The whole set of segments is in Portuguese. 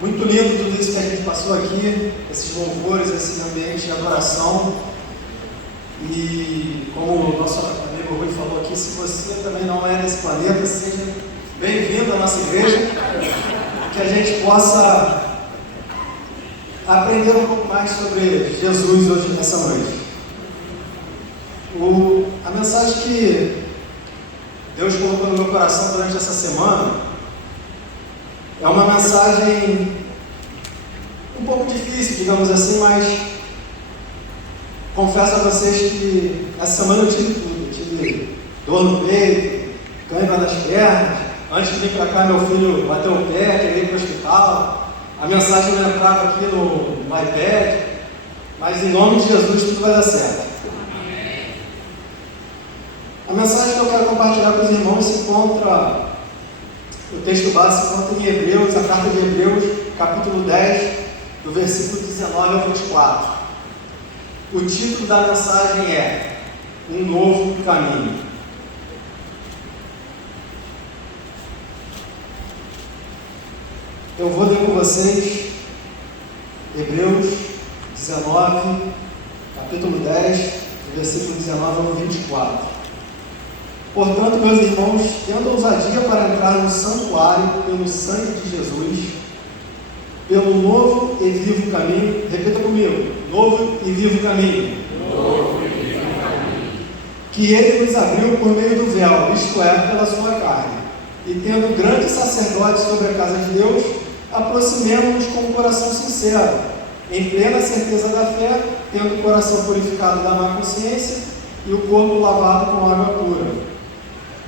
Muito lindo tudo isso que a gente passou aqui, esses louvores, esse ambiente de adoração. E como o nosso amigo Rui falou aqui, se você também não é desse planeta, seja bem-vindo à nossa igreja, que a gente possa aprender um pouco mais sobre Jesus hoje, nessa noite. A mensagem que Deus colocou no meu coração durante essa semana é uma mensagem um pouco difícil, digamos assim, mas confesso a vocês que essa semana eu tive tudo. Eu tive dor no peito, cãibra nas pernas. Antes de vir para cá, meu filho bateu o pé, queria ir para o hospital. A mensagem não entrava aqui no iPad, mas em nome de Jesus tudo vai dar certo. A mensagem que eu quero compartilhar com os irmãos se encontra, o texto base se encontra em Hebreus, a carta de Hebreus, capítulo 10, do versículo 19 ao 24. O título da mensagem é Um Novo Caminho. Eu vou ler com vocês Hebreus 19, capítulo 10, do versículo 19 ao 24. Portanto, meus irmãos, tendo ousadia para entrar no santuário pelo sangue de Jesus, pelo novo e vivo caminho, repita comigo, novo e vivo caminho, que ele nos abriu por meio do véu, isto é, pela sua carne, e tendo grande sacerdote sobre a casa de Deus, aproximemo-nos com um coração sincero, em plena certeza da fé, tendo o coração purificado da má consciência e o corpo lavado com água pura.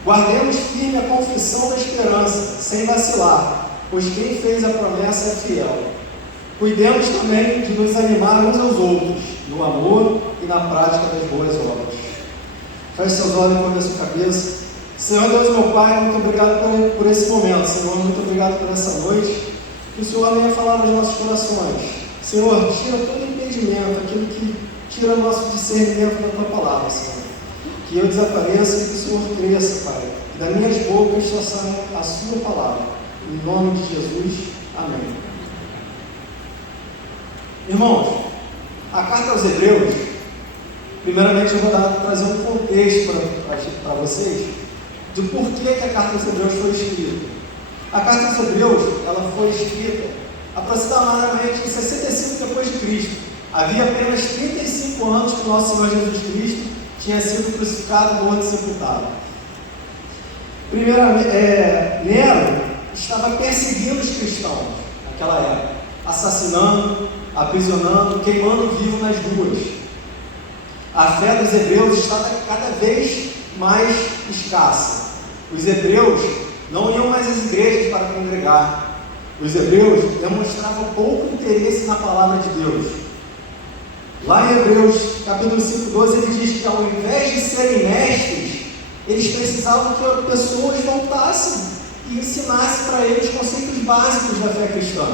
Guardemos firme a confissão da esperança, sem vacilar, pois quem fez a promessa é fiel. Cuidemos também de nos animar uns aos outros, no amor e na prática das boas obras. Feche seus olhos e curva sua cabeça. Senhor Deus, meu Pai, muito obrigado por esse momento. Senhor, muito obrigado por essa noite. Que o Senhor venha falar nos nossos corações. Senhor, tira todo impedimento, aquilo que tira o nosso discernimento da Tua palavra, Senhor. Que eu desapareça e que o Senhor cresça, Pai. Que das minhas bocas só saia a Sua palavra. Em nome de Jesus. Amém. Irmãos, a carta aos Hebreus, primeiramente eu vou trazer um contexto para vocês do porquê que a carta aos Hebreus foi escrita. A carta aos Hebreus, ela foi escrita aproximadamente em 65 depois de Cristo. Havia apenas 35 anos que o nosso Senhor Jesus Cristo tinha sido crucificado, morto e sepultado. Primeiramente, Nero estava perseguindo os cristãos naquela época, assassinando, aprisionando, queimando vivo nas ruas. A fé dos hebreus estava cada vez mais escassa. Os hebreus não iam mais às igrejas para congregar. Os hebreus demonstravam pouco interesse na palavra de Deus. Lá em Hebreus capítulo 5, 12, ele diz que ao invés de serem mestres, eles precisavam que as pessoas voltassem e ensinassem para eles conceitos básicos da fé cristã.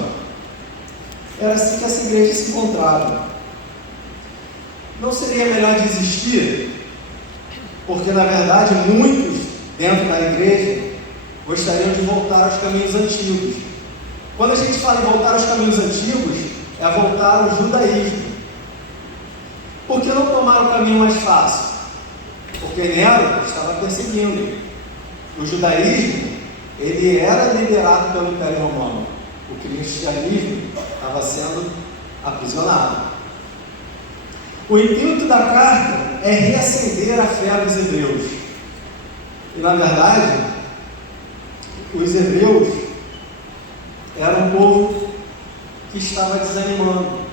Era assim que essa igreja se encontrava. Não seria melhor desistir? Porque na verdade muitos dentro da igreja gostariam de voltar aos caminhos antigos. Quando a gente fala em voltar aos caminhos antigos, é voltar ao judaísmo. Por que não tomar o caminho mais fácil? Porque Nero estava perseguindo. O judaísmo, ele era liderado pelo Império Romano. O cristianismo estava sendo aprisionado. O intuito da carta é reacender a fé dos hebreus. E na verdade, os hebreus eram um povo que estava desanimando.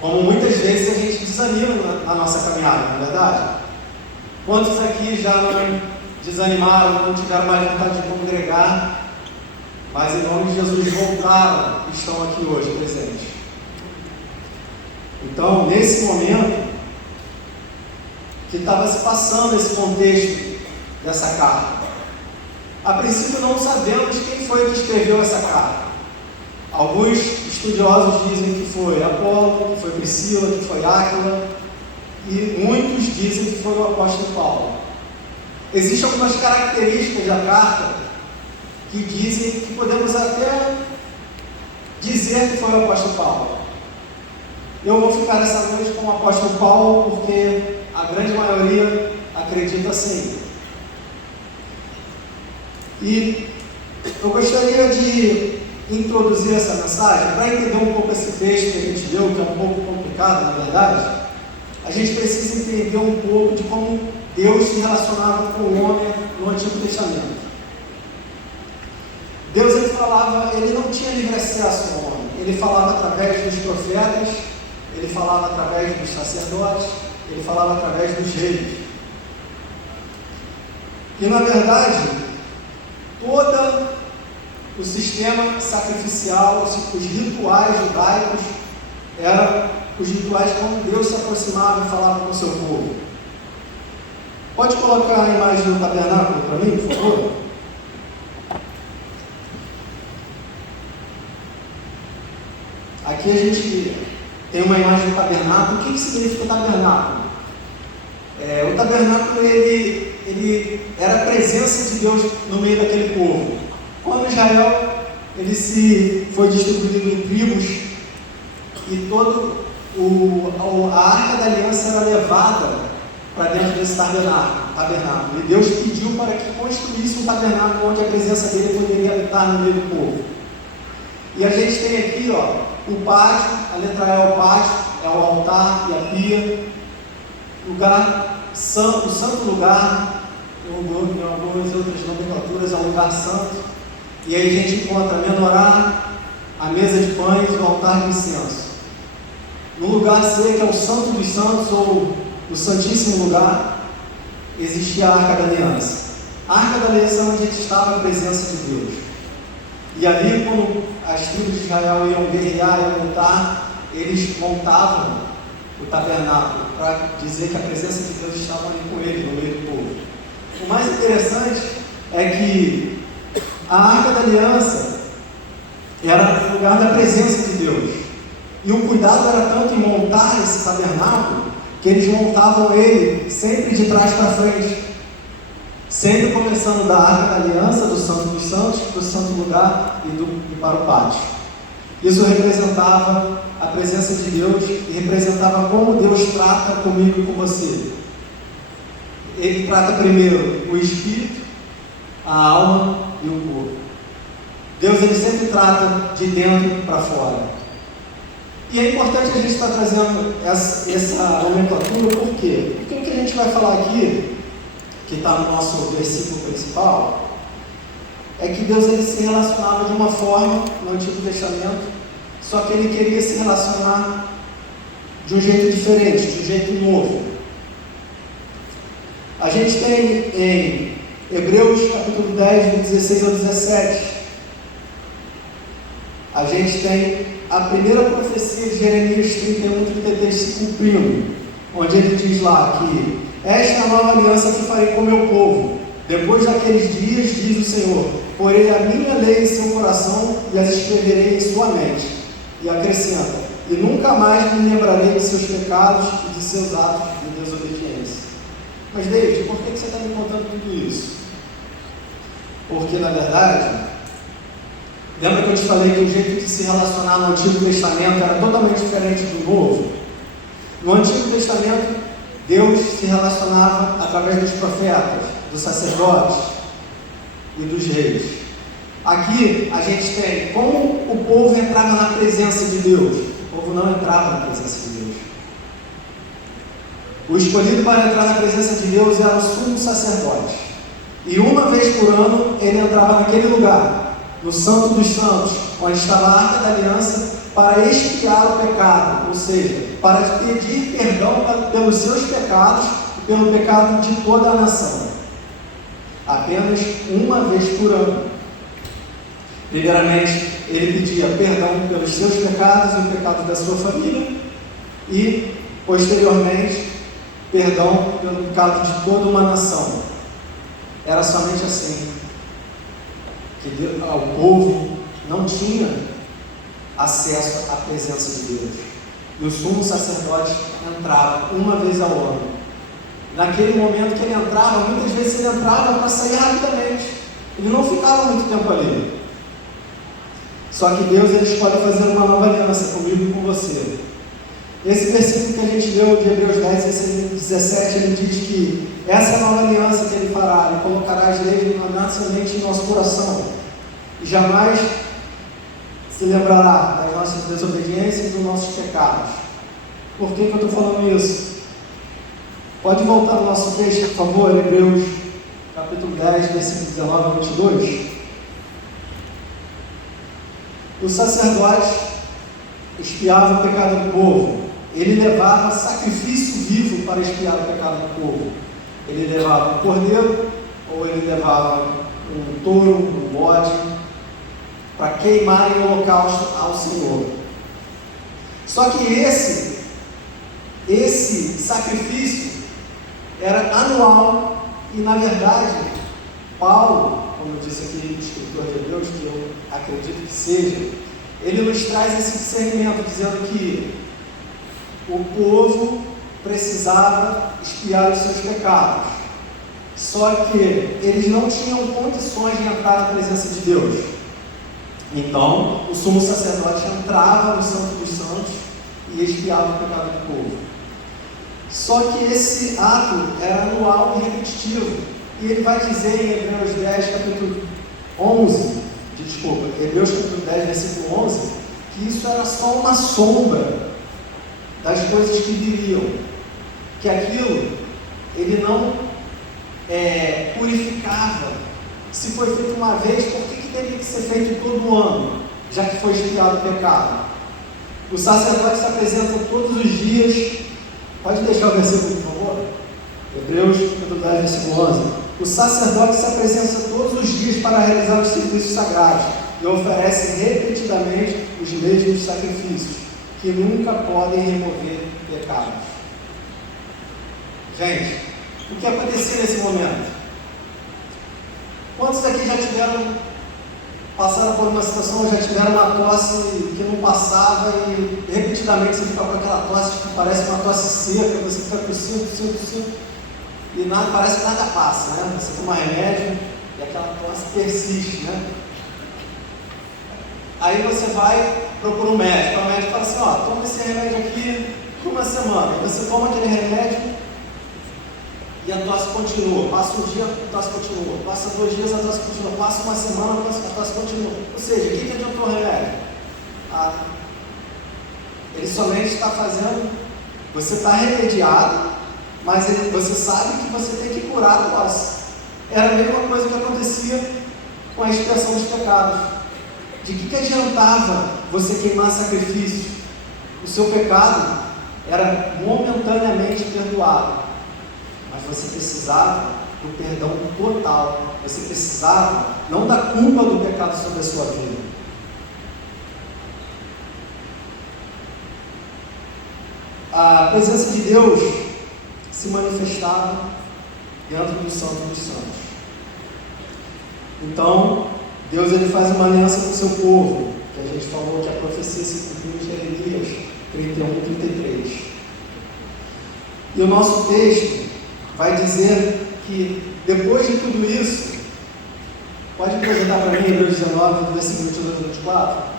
Como muitas vezes a gente desanima na nossa caminhada, não é verdade? Quantos aqui já não desanimaram, não tiveram mais vontade de congregar, mas em nome de Jesus voltaram e estão aqui hoje presentes? Então, nesse momento que estava se passando esse contexto dessa carta, a princípio não sabemos quem foi que escreveu essa carta. Alguns estudiosos dizem que foi Apolo, que foi Priscila, que foi Áquila, e muitos dizem que foi o apóstolo Paulo. Existem algumas características da carta que dizem que podemos até dizer que foi o apóstolo Paulo. Eu vou ficar essa noite com o apóstolo Paulo porque a grande maioria acredita assim. E eu gostaria de introduzir essa mensagem para entender um pouco esse texto que a gente leu, que é um pouco complicado, na verdade. A gente precisa entender um pouco de como Deus se relacionava com o homem no Antigo Testamento. Deus, ele não tinha livre acesso ao homem. Ele falava através dos profetas, ele falava através dos sacerdotes, ele falava através dos reis. E na verdade, todo o sistema sacrificial, os rituais judaicos, eram os rituais como Deus se aproximava e falava com o seu povo. Pode colocar a imagem do tabernáculo para mim, por favor? Aqui a gente tem uma imagem do tabernáculo. O que significa tabernáculo? O tabernáculo ele era a presença de Deus no meio daquele povo. Quando Israel foi distribuído em tribos e a Arca da Aliança era levada para dentro desse tabernáculo. E Deus pediu para que construísse um tabernáculo onde a presença dele poderia habitar no meio do povo. E a gente tem aqui, o pátio, a letra E é o pátio, é o altar e a pia, lugar santo, o santo lugar, em algumas outras nomenclaturas é o lugar santo, e aí a gente encontra a menorá, a mesa de pães, o altar de incenso. No lugar C, que é o santo dos santos, ou o santíssimo lugar, existia a Arca da Aliança. A Arca da Aliança é onde estava a presença de Deus. E ali, quando as tribos de Israel iam guerrear, iam lutar, eles montavam o tabernáculo para dizer que a presença de Deus estava ali com ele, no meio do povo. O mais interessante é que a Arca da Aliança era o lugar da presença de Deus. E o cuidado era tanto em montar esse tabernáculo, que eles montavam ele sempre de trás para frente. Sempre começando da Arca da Aliança, do Santo dos Santos, do Santo Lugar e para o pátio. Isso representava a presença de Deus e representava como Deus trata comigo e com você. Ele trata primeiro o espírito, a alma e o corpo. Deus ele sempre trata de dentro para fora. E é importante a gente estar trazendo essa nomenclatura, por quê? Porque o que a gente vai falar aqui, que está no nosso versículo principal, é que Deus ele se relacionava de uma forma no Antigo Testamento, só que ele queria se relacionar de um jeito diferente, de um jeito novo. A gente tem em Hebreus capítulo 10, do 16 ao 17, a gente tem a primeira profecia de Jeremias 31, 33 se cumprindo, onde ele diz lá que esta é a nova aliança que farei com o meu povo. Depois daqueles dias, diz o Senhor, porei a minha lei em seu coração e as escreverei em sua mente. E acrescenta, e nunca mais me lembrarei de seus pecados e de seus atos de desobediência. Mas David, por que você está me contando tudo isso? Porque na verdade, lembra que eu te falei que o jeito de se relacionar no Antigo Testamento era totalmente diferente do Novo? No Antigo Testamento, Deus se relacionava através dos profetas, dos sacerdotes e dos reis. Aqui a gente tem como o povo entrava na presença de Deus. O povo não entrava na presença de Deus. O escolhido para entrar na presença de Deus era o sumo sacerdote. E uma vez por ano ele entrava naquele lugar, no Santo dos Santos, onde estava a Arca da Aliança, para expiar o pecado, ou seja, para pedir perdão pelos seus pecados e pelo pecado de toda a nação. Apenas uma vez por ano. Primeiramente, ele pedia perdão pelos seus pecados e o pecado da sua família, e, posteriormente, perdão pelo pecado de toda uma nação. Era somente assim que o povo não tinha acesso à presença de Deus. E o sumo sacerdote entrava uma vez ao ano. Naquele momento que ele entrava, muitas vezes ele entrava para sair rapidamente. Ele não ficava muito tempo ali. Só que Deus ele escolhe fazer uma nova aliança comigo e com você. Esse versículo que a gente leu de Hebreus 10, 17, ele diz que essa é a nova aliança que ele fará, ele colocará as leis do mandamento em nosso coração e jamais se lembrará das nossas desobediências e dos nossos pecados. Por que eu estou falando isso? Pode voltar no nosso texto, por favor, Hebreus capítulo 10, versículo 19 a 22. O sacerdote expiava o pecado do povo. Ele levava sacrifício vivo para expiar o pecado do povo. Ele levava um cordeiro, ou ele levava um touro, um bode, para queimar em holocausto ao Senhor. Só que esse sacrifício era anual e, na verdade, Paulo, como eu disse aqui, o escritor de Hebreus, que eu acredito que seja, ele nos traz esse discernimento, dizendo que o povo precisava expiar os seus pecados, só que eles não tinham condições de entrar na presença de Deus. Então, o sumo sacerdote entrava no Santo dos Santos e expiava o pecado do povo. Só que esse ato era anual e repetitivo. E ele vai dizer em Hebreus 10, capítulo 11, Hebreus capítulo 10, versículo 11, que isso era só uma sombra das coisas que viriam. Que aquilo, ele não purificava. Se foi feito uma vez, por que teria que ser feito todo ano, já que foi expiado o pecado? O sacerdote se apresenta todos os dias. Pode deixar o versículo, por favor? Hebreus capítulo 10, versículo 11. O sacerdote se apresenta todos os dias para realizar os serviços sagrados e oferece repetidamente os mesmos sacrifícios, que nunca podem remover pecados. Gente, o que aconteceu nesse momento? Quantos daqui já passaram por uma situação, já tiveram uma tosse que não passava e repetidamente você fica com aquela tosse que parece uma tosse seca, você fica tossindo, e nada, parece que nada passa, né? Você toma remédio e aquela tosse persiste, né? Aí você vai, procura um médico, o médico fala assim, toma esse remédio aqui por uma semana. Aí você toma aquele remédio e a tosse continua. Passa um dia, a tosse continua. Passa 2 dias, a tosse continua. Passa uma semana, a tosse continua. Ou seja, o que adiantou o remédio? Ele somente está fazendo, você está remediado, mas você sabe que você tem que curar a tosse. Era a mesma coisa que acontecia com a expiação dos pecados. De que adiantava você queimar sacrifício? O seu pecado era momentaneamente perdoado, mas você precisava do perdão total. Você precisava não da culpa do pecado sobre a sua vida. A presença de Deus se manifestava dentro do Santo dos Santos. Então, Deus ele faz uma aliança com o seu povo, que a gente falou que a profecia se cumpriu em Jeremias 31, 33. E o nosso texto vai dizer que depois de tudo isso, pode projetar para mim Hebreus 19, versículo 22 a 24?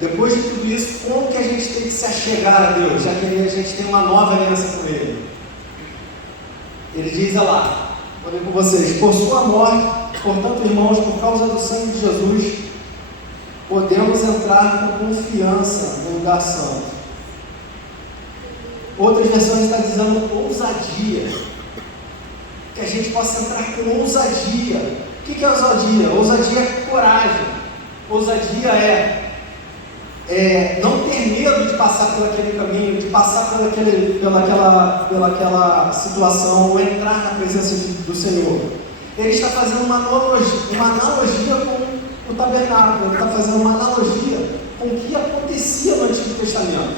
Depois de tudo isso, como que a gente tem que se achegar a Deus, já que a gente tem uma nova aliança com Ele? Ele diz, olha lá, vou ler com vocês, por sua morte, portanto, irmãos, por causa do sangue de Jesus, podemos entrar com confiança no lugar santo. Outras versões estão dizendo ousadia, que a gente possa entrar com ousadia. O que é ousadia? Ousadia é coragem. Ousadia é não ter medo de passar por aquele caminho, de passar pelaquela situação, ou entrar na presença do Senhor. Ele está fazendo uma analogia com o tabernáculo, ele está fazendo uma analogia com o que acontecia no Antigo Testamento.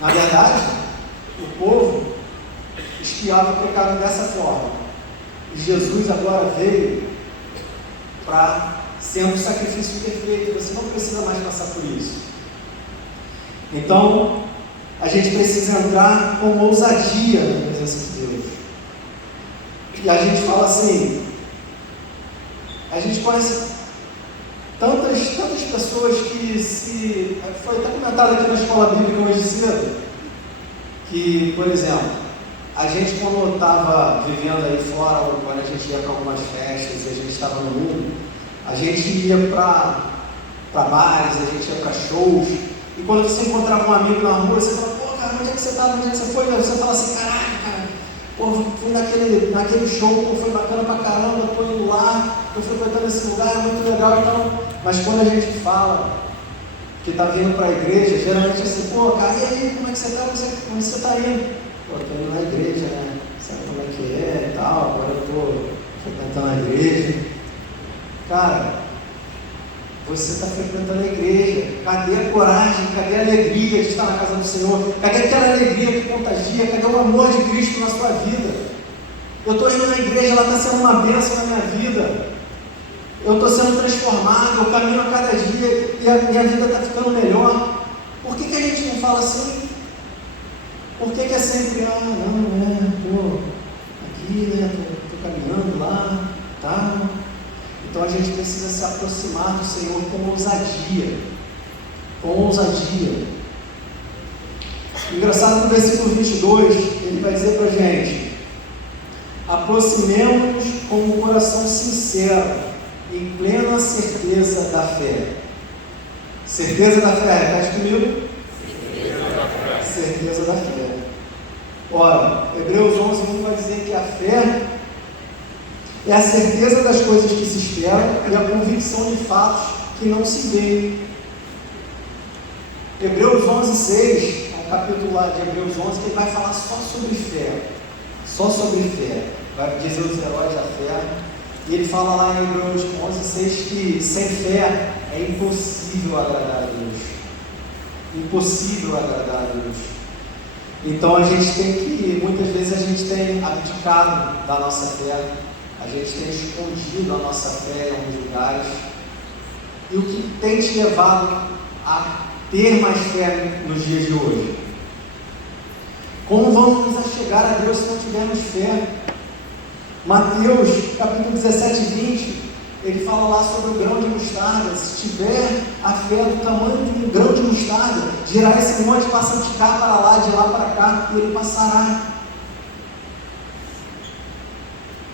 Na verdade, o povo expiava o pecado dessa forma. E Jesus agora veio para sendo um sacrifício perfeito. Você não precisa mais passar por isso. Então, a gente precisa entrar com ousadia na presença de Deus. E a gente fala assim, a gente conhece Tantas pessoas que foi até comentado aqui na escola bíblica hoje cedo, que, por exemplo, a gente quando estava vivendo aí fora, ou quando a gente ia para algumas festas e a gente estava no mundo, a gente ia para bares, a gente ia para shows, e quando você encontrava um amigo na rua, você fala, pô, cara, onde é que você estava, onde é que você foi? Aí você fala assim, caralho, cara, pô, fui naquele show, pô, foi bacana pra caramba, tô indo lá, tô frequentando esse lugar, é muito legal e tal. Mas quando a gente fala que está vindo para a igreja, geralmente é assim, pô, cara, e aí, como é que você está? Onde você está indo? Pô, estou indo na igreja, né? Sabe como é que é e tal, agora eu estou frequentando a igreja. Cara, você está frequentando a igreja, cadê a coragem, cadê a alegria de estar na casa do Senhor? Cadê aquela alegria que contagia? Cadê o amor de Cristo na sua vida? Eu estou indo na igreja, ela está sendo uma bênção na minha vida. Eu estou sendo transformado, eu caminho a cada dia e a minha vida está ficando melhor. Por que a gente não fala assim? Por que é sempre, aqui, né, estou caminhando lá, tá? Então a gente precisa se aproximar do Senhor com ousadia. Com ousadia. Engraçado que no versículo 22, ele vai dizer para a gente: aproximemo-nos com um coração sincero, em plena certeza da fé. Certeza da fé, está comigo? Certeza da fé. Ora, Hebreus 11:1 vai dizer que a fé é a certeza das coisas que se esperam e a convicção de fatos que não se veem. Hebreus 11:6, é um capítulo lá de Hebreus 11, que ele vai falar só sobre fé. Só sobre fé. Vai dizer os heróis da fé. E ele fala lá em Hebreus 11:6 que sem fé é impossível agradar a Deus. Impossível agradar a Deus. Então a gente tem que, muitas vezes a gente tem abdicado da nossa fé, a gente tem escondido a nossa fé em alguns lugares. E o que tem te levado a ter mais fé nos dias de hoje? Como vamos nos achegar a Deus se não tivermos fé? Mateus, capítulo 17:20, ele fala lá sobre o grão de mostarda. Se tiver a fé do tamanho de um grão de mostarda, dirá esse monte, passa de cá para lá, de lá para cá, e ele passará.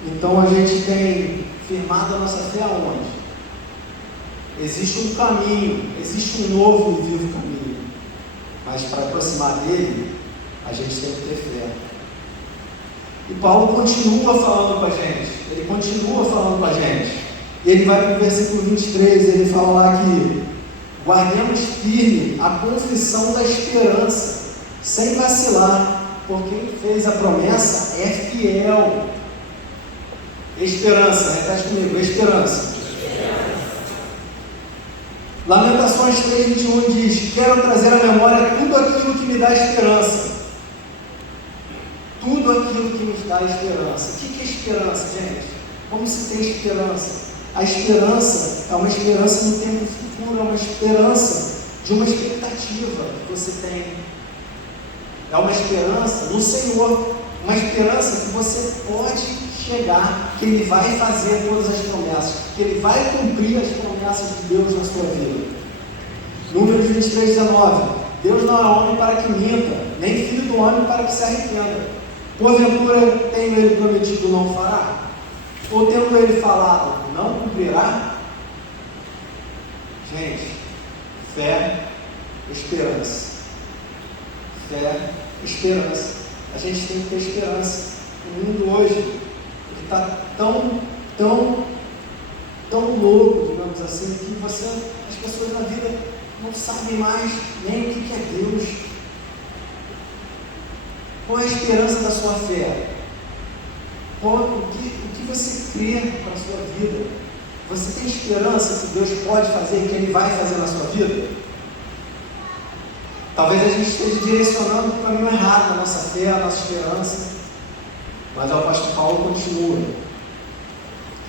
Então a gente tem firmado a nossa fé aonde? Existe um caminho, existe um novo e vivo caminho, mas para aproximar dele, a gente tem que ter fé. E Paulo continua falando com a gente, ele continua falando com a gente. E ele vai para o versículo 23, ele fala lá que guardemos firme a confissão da esperança, sem vacilar, porque quem fez a promessa é fiel. Esperança, repete comigo, esperança. Lamentações 3:21 diz: quero trazer à memória tudo aquilo que me dá esperança. Tudo aquilo que nos dá esperança. O que é esperança, gente? Como se tem esperança? A esperança é uma esperança no tempo futuro, é uma esperança de uma expectativa que você tem. É uma esperança no Senhor, uma esperança que você pode chegar, que Ele vai fazer todas as promessas, que Ele vai cumprir as promessas de Deus na sua vida. Números 23:19. Deus não é homem para que minta, nem filho do homem para que se arrependa. Porventura tenho Ele prometido, não fará? Ou tendo Ele falado, não cumprirá? Gente, fé, esperança. Fé, esperança. A gente tem que ter esperança. O mundo hoje, ele está tão louco, digamos assim, que as pessoas na vida não sabem mais nem o que é Deus. Qual é a esperança da sua fé? O que você crê para a sua vida? Você tem esperança que Deus pode fazer e que Ele vai fazer na sua vida? Talvez a gente esteja direcionando para o caminho errado a nossa fé, a nossa esperança. Mas o apóstolo Paulo continua.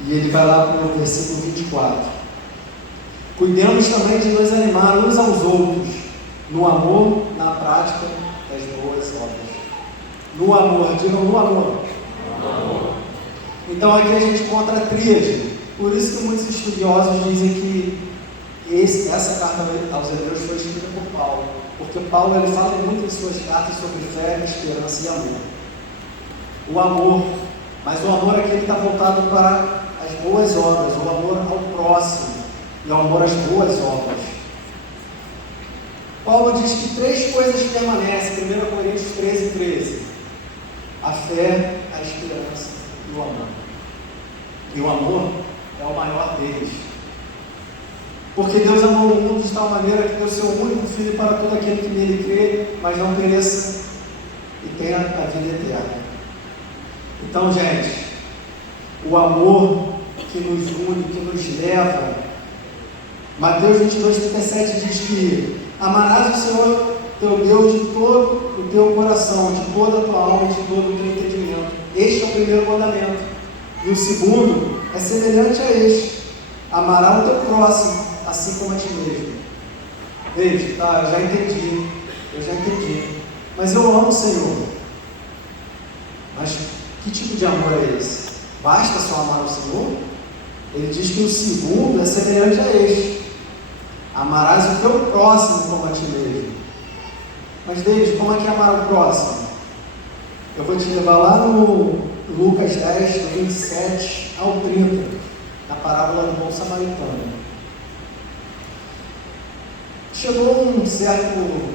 E ele vai lá para o versículo 24. Cuidemos também de nos animar uns aos outros, no amor, na prática das boas obras. No amor, digam no amor. No amor. Então aqui a gente encontra a tríade. Por isso que muitos estudiosos dizem que Essa carta aos Hebreus foi escrita por Paulo, porque Paulo ele fala muito em suas cartas sobre fé, esperança e amor. O amor, mas o amor aqui está voltado para as boas obras, o amor ao próximo e o amor às boas obras. Paulo diz que 3 coisas permanecem, 1 Coríntios 13:13: a fé, a esperança e o amor. E o amor é o maior deles. Porque Deus amou o mundo de tal maneira que deu seu único Filho para todo aquele que nele crê, mas não pereça e tenha a vida eterna. Então, gente, o amor que nos une, que nos leva, Mateus 22:37 diz que amarás o Senhor teu Deus de todo o teu coração, de toda a tua alma e de todo o teu entendimento. Este é o primeiro mandamento. E o segundo é semelhante a este: amarás o teu próximo assim como a ti mesmo. Veja, tá, eu já entendi. Mas eu amo o Senhor. Mas que tipo de amor é esse? Basta só amar o Senhor? Ele diz que o segundo é semelhante a este: amarás o teu próximo como a ti mesmo. Mas David, como é que é amar o próximo? Eu vou te levar lá no Lucas 10, do 27 ao 30, na parábola do bom samaritano. Chegou um certo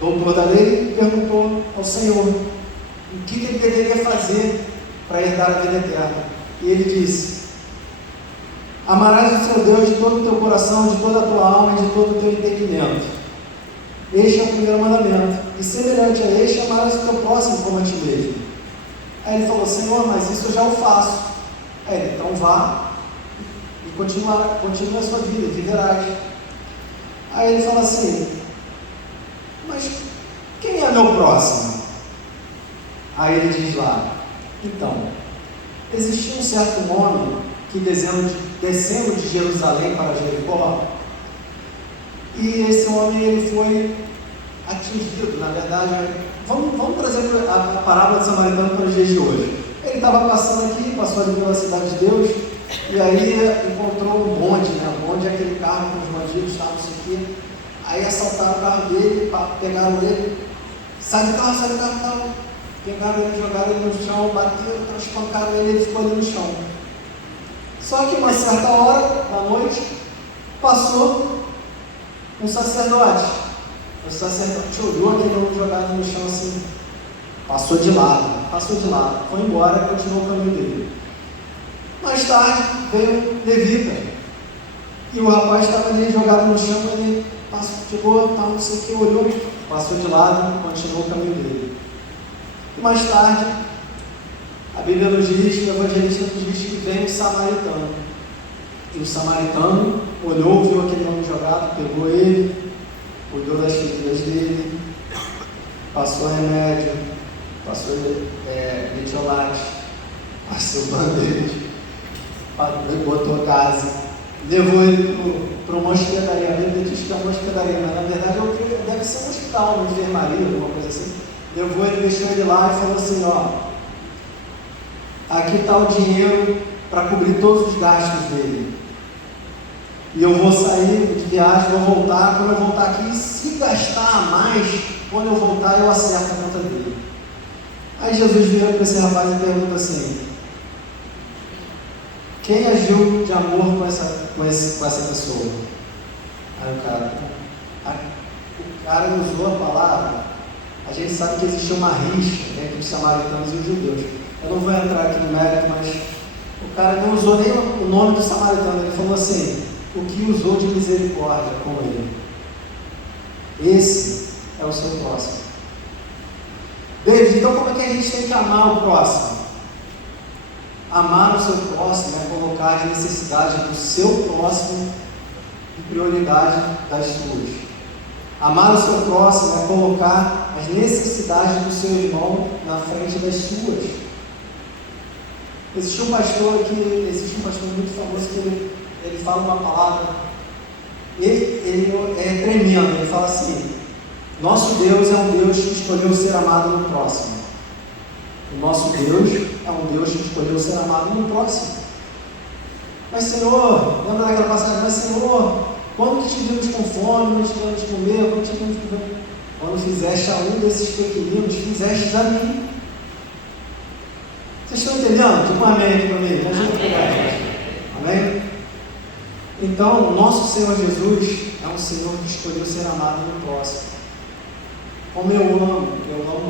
doutor da lei e perguntou ao Senhor o que ele deveria fazer para herdar a vida eterna. E ele disse: amarás o seu Deus de todo o teu coração, de toda a tua alma e de todo o teu entendimento. Este é o primeiro mandamento. E semelhante a este, amarás o teu próximo como a ti mesmo. Aí ele falou: Senhor, mas isso eu já o faço. Aí ele: então vá e continue a sua vida, viverás. Aí ele fala assim: mas quem é meu próximo? Aí ele diz lá: então, existia um certo homem que descendo de Jerusalém para Jericó, e esse homem ele foi atingido, na verdade, vamos trazer a parábola de Samaritano para os dias de hoje. Ele estava passando aqui, passou ali pela cidade de Deus, e aí encontrou um bonde, né? O bonde é aquele carro com os bandidos, não sei o quê. Aí assaltaram o carro dele, pegaram ele, sai do carro, tal. Pegaram ele, jogaram ele no chão, bateram, espancaram ele, ele ficou ali no chão. Só que uma certa hora da noite, passou um sacerdote. O sacerdote olhou aquele homem jogado no chão assim, passou de lado, foi embora, continuou o caminho dele. Mais tarde veio um levita, e o rapaz estava ali jogado no chão, ele chegou, tal, não sei o que, olhou, passou de lado, continuou o caminho dele. E mais tarde, a Bíblia nos diz, o evangelista nos diz que veio um samaritano. E o samaritano olhou, viu aquele homem jogado, pegou ele, cuidou das feridas dele, passou remédio, passou metiolate, passou band-aid, botou gás, levou ele para uma hospedaria. A Bíblia diz que é uma hospedaria, mas na verdade eu creio que deve ser um hospital, uma enfermaria, alguma coisa assim. Levou ele, deixou ele lá e falou assim: ó, aqui está o dinheiro para cobrir todos os gastos dele. E eu vou sair de viagem, vou voltar. Quando eu voltar aqui, se gastar a mais, quando eu voltar, eu acerto a conta dele. Aí Jesus vira para esse rapaz e pergunta assim: quem agiu de amor com essa pessoa? Aí o cara usou a palavra. A gente sabe que existia uma rixa entre os samaritanos e os judeus. Eu não vou entrar aqui no mérito, mas o cara não usou nem o nome do samaritano. Ele falou assim: o que usou de misericórdia com ele. Esse é o seu próximo. David, então como é que a gente tem que amar o próximo? Amar o seu próximo é colocar as necessidades do seu próximo em prioridade das suas. Amar o seu próximo é colocar as necessidades do seu irmão na frente das suas. Existe um pastor muito famoso que ele fala uma palavra, ele é tremendo, ele fala assim: nosso Deus é um Deus que escolheu ser amado no próximo. O nosso Deus é um Deus que escolheu ser amado no próximo. Mas Senhor, lembra daquela passagem? Mas Senhor, Quando que tivemos com fome, não tivemos de comer, quando tivemos de comer? Quando fizeste a um desses pequeninos, fizeste a mim. Vocês estão entendendo? Tipo um amém aqui para mim. Me ajuda a pegar, gente. Amém? Então, o nosso Senhor Jesus é um Senhor que escolheu ser amado no próximo. Como eu amo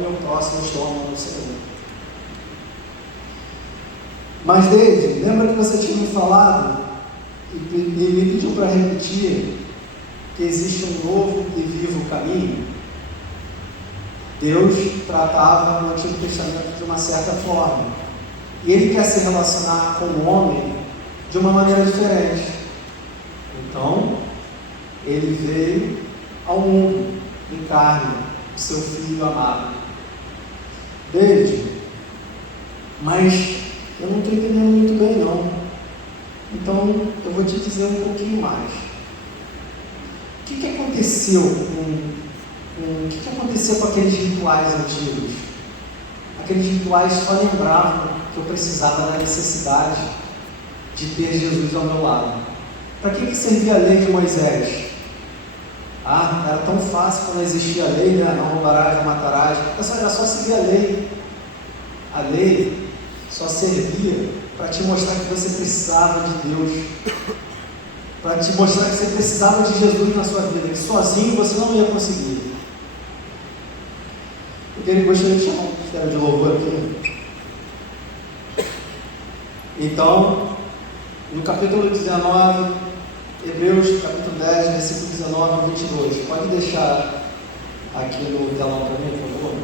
meu próximo, eu estou amando o Senhor. Mas, David, lembra que você tinha me falado e me pediu para repetir que existe um novo e vivo caminho? Deus tratava no Antigo Testamento de uma certa forma. E Ele quer se relacionar com o homem de uma maneira diferente. Então, Ele veio ao mundo em carne, o seu Filho amado. David, mas eu não estou entendendo muito bem não. Então, eu vou te dizer um pouquinho mais. O que aconteceu com aqueles rituais antigos? Aqueles rituais só lembravam que eu precisava da necessidade de ter Jesus ao meu lado. Para que servia a lei de Moisés? Era tão fácil quando existia a lei, né? Não roubarás, não matarás. Era só seguir a lei. A lei só servia para te mostrar que você precisava de Deus, para te mostrar que você precisava de Jesus na sua vida, que sozinho você não ia conseguir. Eu gostaria de chamar o ministério de louvor aqui. Então, no capítulo 19, Hebreus capítulo 10, versículo 19 ao 22. Pode deixar aqui no telão para mim, por favor?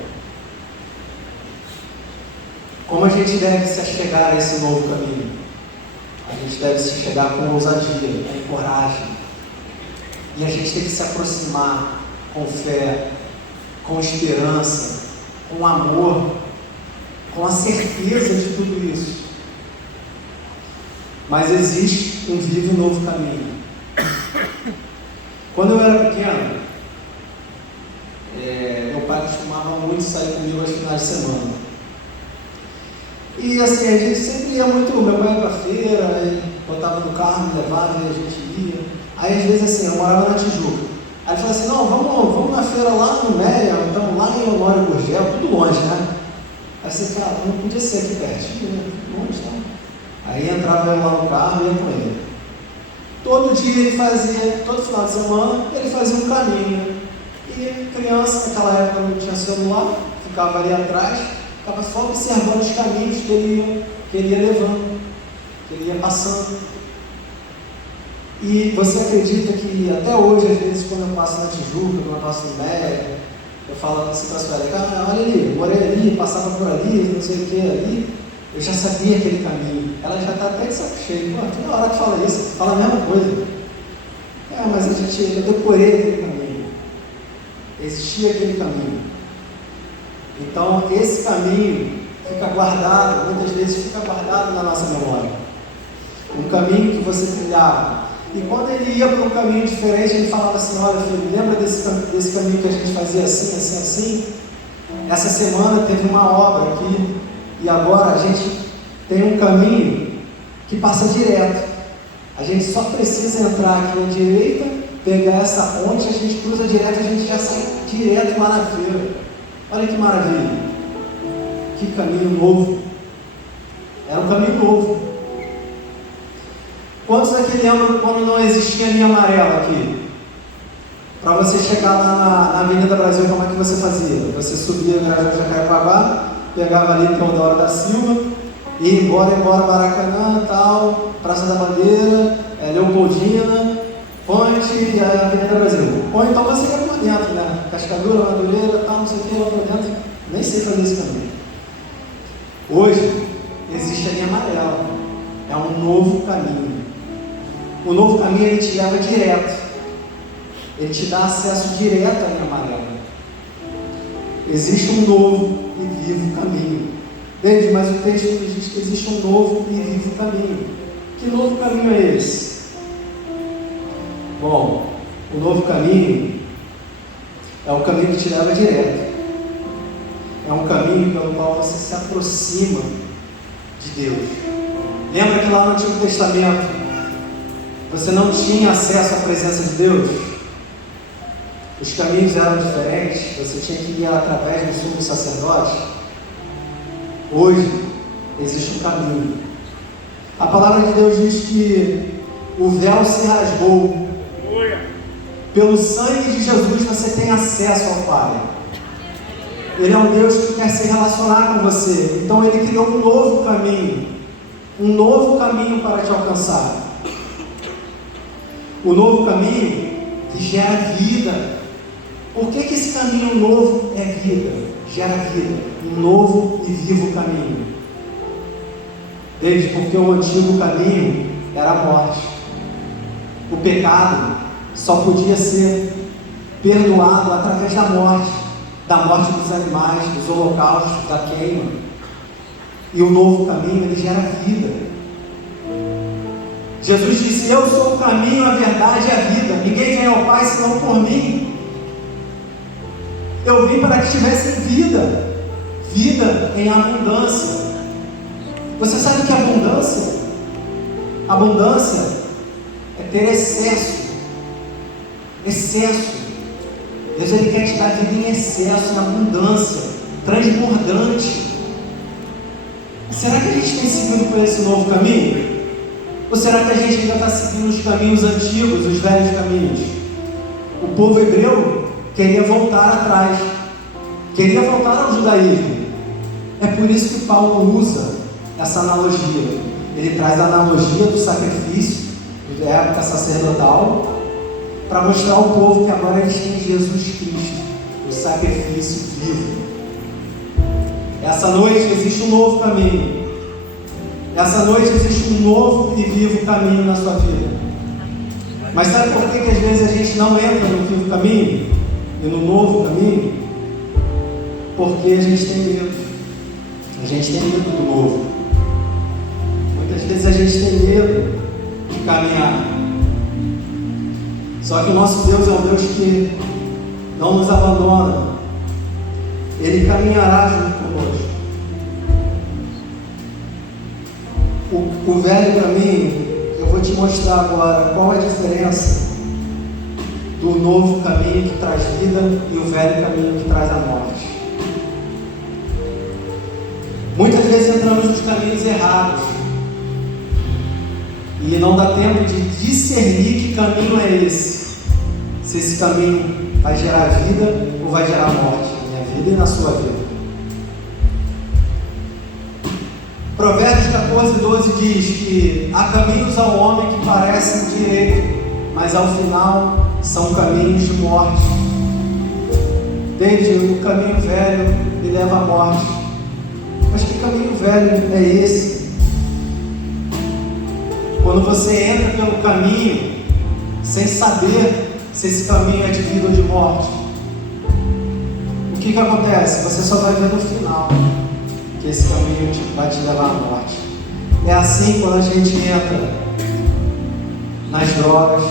Como a gente deve se achegar a esse novo caminho? A gente deve se chegar com ousadia, com coragem. E a gente tem que se aproximar com fé, com esperança, com amor, com a certeza de tudo isso. Mas existe um vivo novo caminho. Quando eu era pequeno, meu pai costumava muito sair comigo aos finais de semana. E assim, a gente sempre ia muito, meu pai ia para a feira, ele botava no carro, me levava e a gente ia. Aí às vezes assim, eu morava na Tijuca. Aí ele falou assim, não, vamos na feira lá no Meia, então lá em Honório Gurgel, tudo longe, né? Aí você, cara, não podia ser aqui pertinho, né? Longe, tá? Aí entrava eu lá no carro e ia com ele. Todo dia ele fazia, todo final de semana, ele fazia um caminho. E criança, naquela época não tinha celular, ficava ali atrás, ficava só observando os caminhos que ele ia levando, que ele ia passando. E você acredita que até hoje, às vezes, quando eu passo na Tijuca, quando eu passo no Meia, eu falo assim para as velhas, cara, olha ali, eu morei ali, passava por ali, não sei o que ali, eu já sabia aquele caminho. Ela já está até de saco cheio. Pô, toda hora que fala isso, fala a mesma coisa. Mas eu decorei aquele caminho. Existia aquele caminho. Então, esse caminho fica guardado, muitas vezes fica guardado na nossa memória. Um caminho que você trilhava. E quando ele ia para um caminho diferente, ele falava assim, olha filho, lembra desse caminho que a gente fazia assim, assim, assim? Essa semana teve uma obra aqui, e agora a gente tem um caminho que passa direto. A gente só precisa entrar aqui à direita, pegar essa ponte, a gente cruza direto, a gente já sai direto lá na feira. Olha que maravilha. Que caminho novo. Era um caminho novo. Quantos aqui lembram quando não existia linha amarela aqui? Para você chegar lá na Avenida Brasil, como é que você fazia? Você subia no Jacarepaguá, pegava ali Teodoro da Silva, ia embora Maracanã, tal, Praça da Bandeira, Leopoldina, Ponte e a Avenida Brasil. Ou então você ia por dentro, né? Cascadura, Madureira, tal, não sei o que, lá por dentro. Nem sei fazer esse caminho. Hoje, existe a linha amarela. É um novo caminho. O novo caminho, ele te leva direto. Ele te dá acesso direto à linha amarela. Existe um novo e vivo caminho. Desde, mas o texto diz que existe um novo e vivo caminho. Que novo caminho é esse? Bom, o novo caminho é o caminho que te leva direto. É um caminho pelo qual você se aproxima de Deus. Lembra que lá no Antigo Testamento você não tinha acesso à presença de Deus? Os caminhos eram diferentes, você tinha que ir através do sumo sacerdote? Hoje, existe um caminho. A palavra de Deus diz que o véu se rasgou. Pelo sangue de Jesus você tem acesso ao Pai. Ele é um Deus que quer se relacionar com você. Então Ele criou um novo caminho. Um novo caminho para te alcançar. O novo caminho que gera vida. Por que esse caminho novo é vida? Gera vida. Um novo e vivo caminho. Desde porque o antigo caminho era a morte. O pecado só podia ser perdoado através da morte dos animais, dos holocaustos, da queima. E o novo caminho, ele gera vida. Jesus disse: eu sou o caminho, a verdade e a vida. Ninguém vem ao Pai senão por mim. Eu vim para que tivessem vida, vida em abundância. Você sabe o que é abundância? Abundância é ter excesso. Excesso. Deus, Ele quer te dar vida em excesso, em abundância, transbordante. Será que a gente tem seguido por esse novo caminho? Ou será que a gente ainda está seguindo os caminhos antigos, os velhos caminhos? O povo hebreu queria voltar atrás, queria voltar ao judaísmo. É por isso que Paulo usa essa analogia. Ele traz a analogia do sacrifício, da época sacerdotal, para mostrar ao povo que agora eles têm Jesus Cristo, o sacrifício vivo. Essa noite existe um novo caminho. Essa noite existe um novo e vivo caminho na sua vida. Mas sabe por que às vezes a gente não entra no vivo caminho e no novo caminho? Porque a gente tem medo. A gente tem medo do novo. Muitas vezes a gente tem medo de caminhar. Só que o nosso Deus é um Deus que não nos abandona. Ele caminhará junto conosco. O velho caminho, eu vou te mostrar agora qual é a diferença do novo caminho que traz vida e o velho caminho que traz a morte. Muitas vezes entramos nos caminhos errados e não dá tempo de discernir que caminho é esse. Se esse caminho vai gerar vida ou vai gerar morte na minha vida e na sua vida. Provérbios 14:12 diz que há caminhos ao homem que parecem direito, mas ao final são caminhos de morte. Desde o caminho velho me leva à morte. Mas que caminho velho é esse? Quando você entra pelo caminho sem saber se esse caminho é de vida ou de morte, o que acontece? Você só vai ver no final que esse caminho vai te levar à morte. É assim quando a gente entra nas drogas,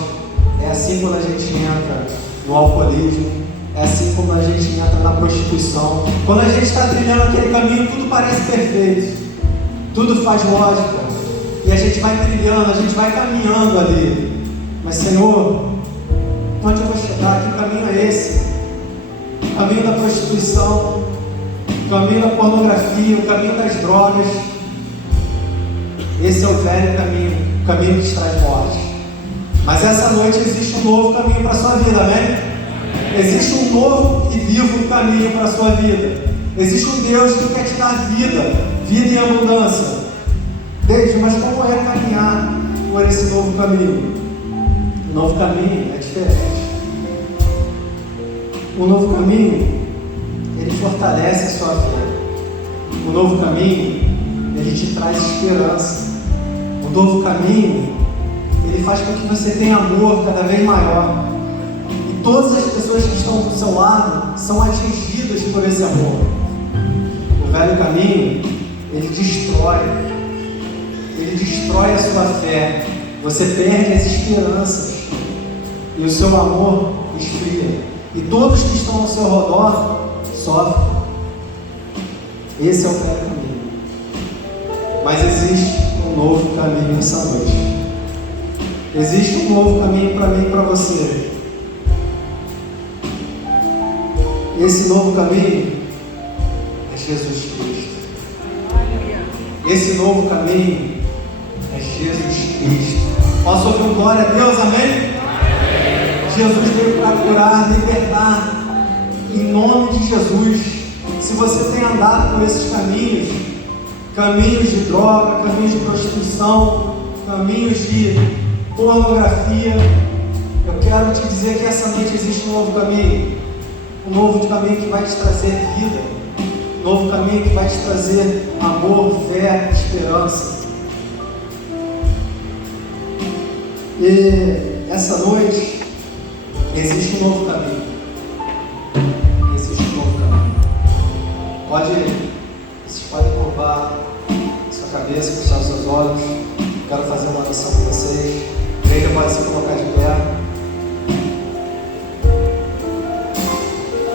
é assim quando a gente entra no alcoolismo, é assim quando a gente entra na prostituição. Quando a gente está trilhando aquele caminho, tudo parece perfeito, tudo faz lógica, e a gente vai trilhando, a gente vai caminhando ali. Mas Senhor, onde eu vou chegar? Que caminho é esse? O caminho da prostituição, o caminho da pornografia, o caminho das drogas. Esse é o velho caminho, o caminho que te traz morte. Mas essa noite existe um novo caminho para a sua vida, amém? Existe um novo e vivo caminho para a sua vida. Existe um Deus que quer te dar vida, vida em abundância. Deus, mas como é caminhar por esse novo caminho? O novo caminho é diferente. O novo caminho, ele fortalece a sua fé. O novo caminho, ele te traz esperança. O novo caminho, ele faz com que você tenha amor cada vez maior. E todas as pessoas que estão do seu lado são atingidas por esse amor. O velho caminho, ele destrói a sua fé. Você perde as esperanças e o seu amor esfria. E todos que estão ao seu redor sofrem. Esse é o velho caminho. Mas existe um novo caminho nessa noite. Existe um novo caminho para mim e para você. Esse novo caminho é Jesus Cristo. Esse novo caminho é Jesus Cristo. Posso ouvir um glória a Deus, amém? Jesus veio para curar, libertar, em nome de Jesus. Se você tem andado por esses caminhos, caminhos de droga, caminhos de prostituição, caminhos de pornografia, eu quero te dizer que essa noite existe um novo caminho, um novo caminho que vai te trazer vida, um novo caminho que vai te trazer amor, fé, esperança. E essa noite existe um novo caminho. Existe um novo caminho. Vocês podem curvar sua cabeça, fechar os seus olhos. Quero fazer uma oração com vocês. A igreja pode se colocar de